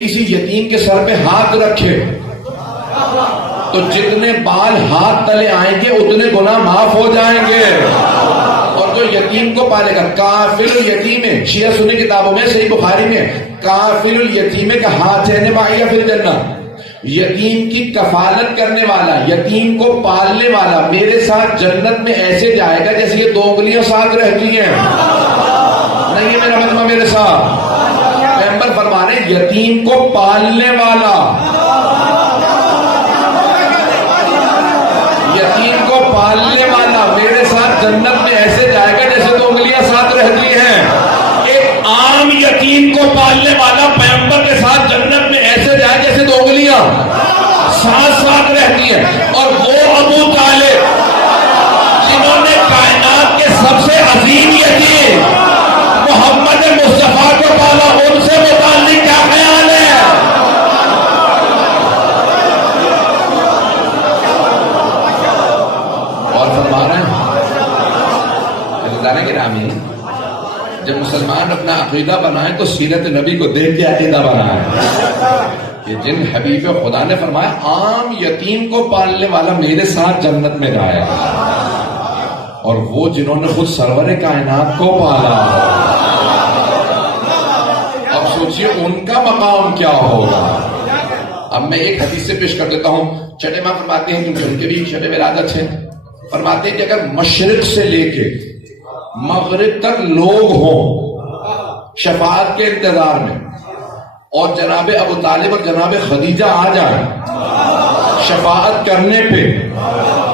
کسی یتیم کے سر پہ ہاتھ رکھے تو جتنے بال ہاتھ تلے آئیں گے اتنے گناہ معاف ہو جائیں گے. اور جو یتیم کو پالے گا, کافل الیتیم ہے شیعہ سنی کتابوں میں, صحیح بخاری میں, کافل الیتیم کا ہاتھ ہے معیہ فی الجنہ, یتیم کی کفالت کرنے والا, یتیم کو پالنے والا میرے ساتھ جنت میں ایسے جائے گا جیسے یہ 2 انگلیاں ساتھ رہتی ہیں. نہیں ہے میرا مطلب میرے ساتھ پیغمبر فرما رہے ہیں یتیم کو پالنے والا, یتیم کو پالنے والا میرے ساتھ جنت میں ایسے جائے گا جیسے 2 انگلیاں ساتھ رہتی ہیں. ایک عام یتیم کو پالنے والا پیغمبر کے ساتھ جنت میں ایسے جائے جیسے 2 انگلیاں ساتھ رہتی ہیں. اور وہ ابو طالب جنہوں نے کائنات کے سب سے عظیم یتیم محمد مصطفیٰ کو پالا, ان سے متعلق کیا خیال ہے؟ اور فرما رہے ہیں گرامی, جب مسلمان اپنا عقیدہ بنائے تو سیرت نبی کو دیکھ کے عقیدہ بنائے کہ جن حبیب خدا نے فرمایا عام یتیم کو پالنے والا میرے ساتھ جنت میں جائے گا, اور وہ جنہوں نے خود سرور کائنات کو پالا, اب سوچئے ان کا مقام کیا ہوگا. اب میں ایک حدیث سے پیش کر دیتا ہوں. چھٹے ماں فرماتے ہیں کیونکہ ان کے بھی شب ولادت ہے, فرماتے ہیں کہ اگر مشرق سے لے کے مغرب تک لوگ ہوں شفاعت کے انتظار میں, اور جناب ابو طالب اور جناب خدیجہ آ جائیں شفاعت کرنے پہ,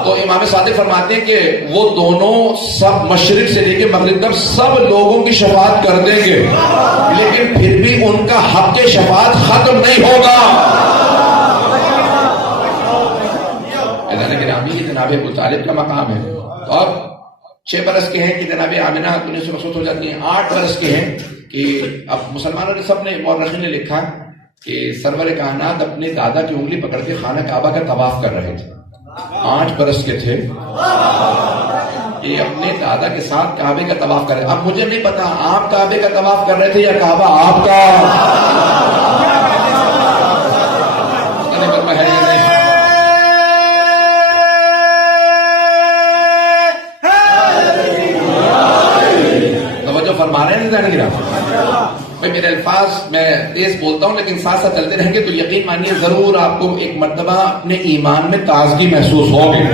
تو امام صادق فرماتے ہیں کہ وہ دونوں سب مشرق سے لے کے مغرب تک سب لوگوں کی شفاعت کر دیں گے, لیکن پھر بھی ان کا حق شفاعت ختم نہیں ہوگا. گرامی جناب ابو طالب کا مقام ہے, اور 6 برس کے ہیں کہ جناب آمنہ دنیا سے رخصت ہو جاتی ہیں, 8 برس کے ہیں کہ اب مسلمانوں نے سب نے مورخین نے لکھا کہ سرور کائنات اپنے دادا کی انگلی پکڑ کے خانہ کعبہ کا طواف کر رہے تھے. 8 برس کے تھے کہ اپنے دادا کے ساتھ کعبے کا طواف کر رہے. اب مجھے نہیں پتا آپ کعبے کا طواف کر رہے تھے یا کعبہ آپ کا, ہے یا نہیں. فرما رہے ہیں نہیں گرا بھائی, میرے الفاظ میں تیز بولتا ہوں لیکن ساتھ ساتھ چلتے رہیں گے تو یقین مانیے ضرور آپ کو ایک مرتبہ اپنے ایمان میں تازگی محسوس ہوگی.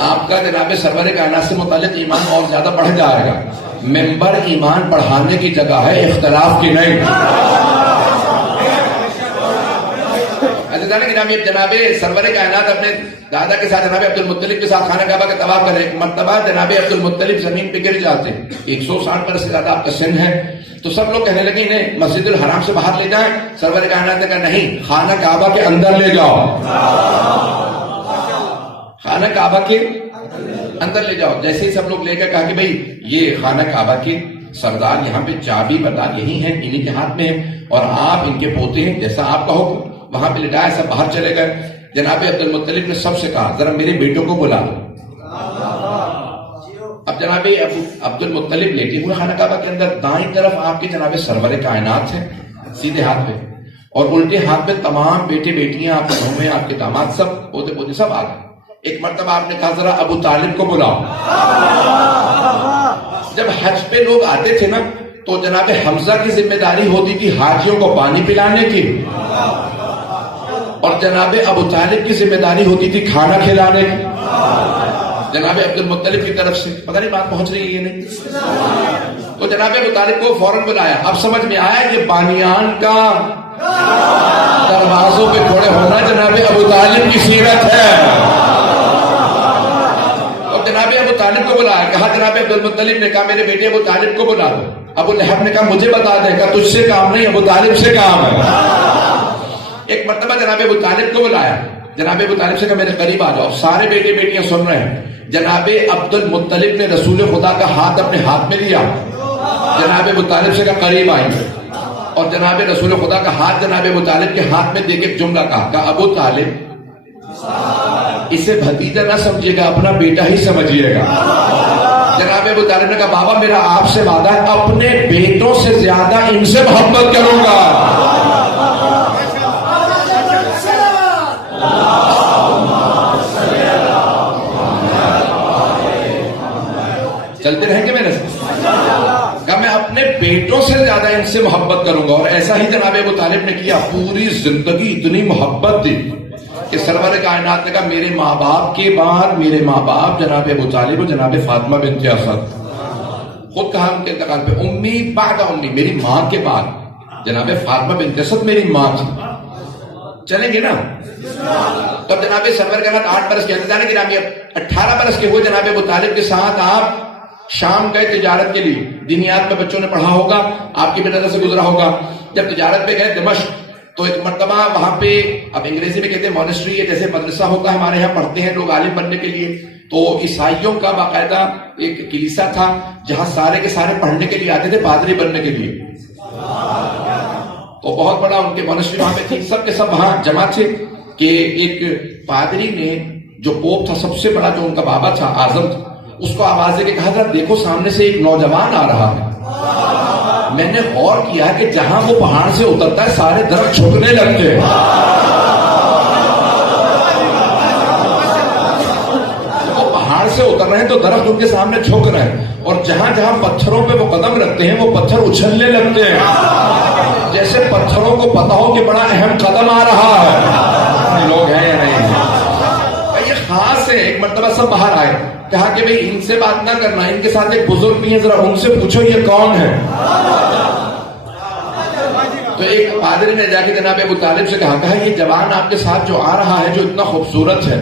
آپ کا جناب سرور کائنات سے متعلق ایمان اور زیادہ بڑھ جائے گا. ممبر ایمان بڑھانے کی جگہ ہے, اختلاف کی نہیں. جناب سرور کائنات اپنے دادا کے ساتھ جناب عبد المطلب کے ساتھ خانہ کعبہ کا طواف کر رہے. ایک مرتبہ جناب عبد المطلب زمین پہ گر جاتے, 160 برس سے زیادہ آپ کا سن ہے, تو سب لوگ کہنے لگے انہیں مسجد الحرام سے باہر لے جائیں. سرور کائنات نے کہا نہیں, خانہ کعبہ کے اندر لے جاؤ, خانہ کعبہ کے اندر لے جاؤ. جیسے ہی سب لوگ لے کر کہا کہ بھئی یہ خانہ کعبہ کے سردار یہاں پہ چابی بردار یہی ہیں, انہی کے ہاتھ میں ہے, اور آپ ان کے پوتے ہیں, جیسا آپ کا حکم. وہاں پہ لٹایا, سب باہر چلے گئے. جناب عبد المطلب نے سب سے کہا ذرا میرے بیٹوں کو بلا دو. اب جناب عبد المطلب لیٹے ہوئے خانہ کعبہ کے اندر, دائیں طرف آپ کے جناب سرور کائنات ہے سیدھے ہاتھ پہ, اور الٹے ہاتھ پہ تمام بیٹے بیٹیاں, آپ کے گھر میں آپ کے داماد سب پوتے پوتے سب آ گئے. ایک مرتبہ آپ نے کہا ذرا ابو طالب کو بلاؤ. جب حج پہ لوگ آتے تھے نا تو جناب حمزہ کی ذمہ داری ہوتی تھی حاجیوں کو پانی پلانے کی, اور جناب ابو طالب کی ذمہ داری ہوتی تھی کھانا کھلانے کی. جناب عبد المطلب کی طرف سے پتہ نہیں بات پہنچ رہی ہے یہ نہیں, تو جناب ابو طالب کو فوراً بلایا. اب سمجھ میں آیا کہ بانیان کا دروازوں پہ کھڑے ہونا جناب ابو طالب کی سیرت ہے. اور جناب ابو طالب کو بلایا, کہا جناب عبد المطلب نے کہا میرے بیٹے ابو طالب کو بلا دو. ابو لہب نے کہا مجھے بتا دے, کہا تجھ سے کام نہیں ابو طالب سے کام ہے. ایک مرتبہ جناب ابو طالب کو بلایا, جناب ابو طالب سے کہا میرے قریب آ جاؤ. سارے بیٹے بیٹیاں سن رہے ہیں. جناب عبد المطلب نے رسول خدا کا ہاتھ اپنے ہاتھ میں لیا, جناب ابو طالب سے کہا قریب آئیں, اور جناب رسول خدا کا ہاتھ جناب ابو طالب کے ہاتھ میں دے کے ایک جملہ کہا ابو طالب اسے بھتیجا نہ سمجھیے گا, اپنا بیٹا ہی سمجھیے گا. جناب ابو طالب نے کہا بابا میرا آپ سے وعدہ ہے اپنے بیٹوں سے زیادہ ان سے محبت کروں گا. سے محبت کروں گا. اور ایسا ہی جناب ابو طالب نے کیا, پوری زندگی اتنی محبت دی کہ سرور کائنات نے کہا میرے ماں باپ کے بعد میرے ماں باپ جناب ابو طالب و جناب فاطمہ بنت اسد. خود کہا ان کے انتقال پہ, امی بعد امی, میری ماں کے بعد جناب فاطمہ بنت اسد میری ماں تھی. چلیں گے نا؟ تب جناب سرور کا 8 برس کے اندر گرامی 18 برس کے ہوئے جناب ابو طالب کے ساتھ آپ شام گئے تجارت کے لیے. دینیات میں بچوں نے پڑھا ہوگا, آپ کی بھی نظر سے گزرا ہوگا. جب تجارت پہ گئے دمشق تو ایک مرتبہ وہاں پہ, اب انگریزی میں کہتے ہیں مونسٹری ہے, جیسے مدرسہ ہوتا ہے ہمارے یہاں پڑھتے ہیں لوگ عالم بننے کے لیے, تو عیسائیوں کا باقاعدہ ایک کلیسا تھا جہاں سارے کے سارے پڑھنے کے لیے آتے تھے پادری بننے کے لیے. تو بہت بڑا ان کے مونسٹری وہاں پہ تھی, سب کے سب وہاں جمع تھے کہ ایک پادری نے, جو پوپ تھا سب سے بڑا, جو ان کا بابا تھا اعظم تھا, اس کو آواز دے کے کہا تھا دیکھو سامنے سے ایک نوجوان آ رہا ہے. میں نے غور کیا کہ جہاں وہ پہاڑ سے اترتا ہے سارے درخت جھکنے لگتے ہیں. وہ پہاڑ سے اتر رہے ہیں تو درخت ان کے سامنے جھک رہے ہیں, اور جہاں جہاں پتھروں پہ وہ قدم رکھتے ہیں وہ پتھر اچھلنے لگتے ہیں, جیسے پتھروں کو پتا ہو کہ بڑا اہم قدم آ رہا ہے. لوگ ہیں یا نہیں ہیں؟ یہ خاص ہے. ایک مرتبہ سب باہر آئے, کہا کہ بھئی ان سے بات نہ کرنا, ان کے ساتھ ایک بزرگ بھی ہیں, ذرا ان سے پوچھو یہ کون ہے. تو ایک پادری نے جا کے جناب ابو طالب سے کہا یہ جوان آپ کے ساتھ جو آ رہا ہے جو اتنا خوبصورت ہے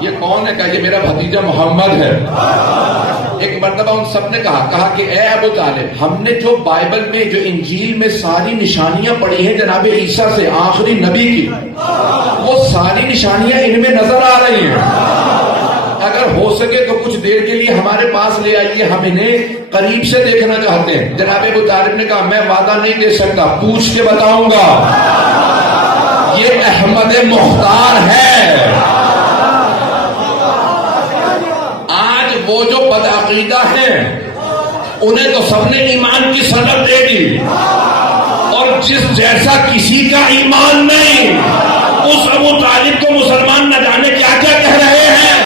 یہ کون ہے؟ کہا یہ میرا بھتیجا محمد ہے. ایک مرتبہ ان سب نے کہا کہ اے ابو طالب, ہم نے جو بائبل میں, جو انجیل میں ساری نشانیاں پڑھی ہیں جناب عیسیٰ سے, آخری نبی کی, وہ ساری نشانیاں ان میں نظر آ رہی ہیں. اگر ہو سکے تو کچھ دیر کے لیے ہمارے پاس لے آئیے, ہم انہیں قریب سے دیکھنا چاہتے ہیں. جناب ابو طالب نے کہا میں وعدہ نہیں دے سکتا, پوچھ کے بتاؤں گا. یہ احمد مختار ہے. آج وہ جو بدعقیدہ ہیں انہیں تو سب نے ایمان کی سند دے دی, اور جس جیسا کسی کا ایمان نہیں, اس ابو طالب کو مسلمان نہ جانے کیا کیا کہہ رہے ہیں.